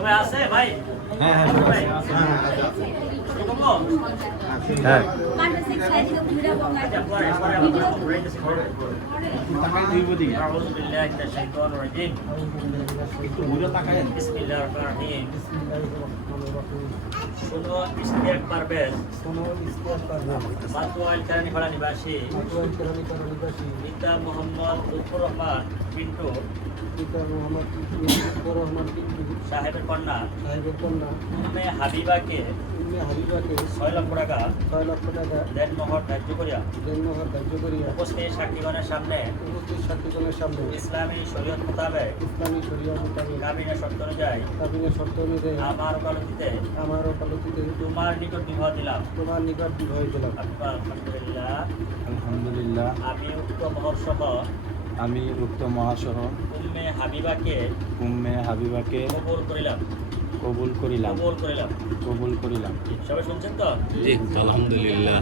সবাই আছে ভাই? হ্যাঁ হ্যাঁ ভাই শুরু করবো? হ্যাঁ আচ্ছা, পরে আমরা ঘুরাইতেছি, পরে। আউযু বিল্লাহি মিনাশ শাইতানির রাজিম। বিসমিল্লাহির রহমানির রহিম। শোনো ইশতিয়াক পারভেজ, মাতোয়াইল কেরানীপাড়া নিবাসী পিতা মোহাম্মদ লুৎফুর রহমান পিন্টু সাহেবের কন্যা উম্মে হাবিবাকে 6 লক্ষ টাকা দেনমোহর ধার্য করিয়া উপস্থিত সাক্ষীগণের সামনে ইসলামী শরীয়ত মোতাবেক কাবিনের শর্ত অনুযায়ী আমার ওকালতিতে তোমার নিকট বিবাহ দিলাম। আলহামদুলিল্লাহ। আমি উক্ত মহরসহ উম্মে হাবিবাকে কবুল করিলাম। জি, আলহামদুলিল্লাহ।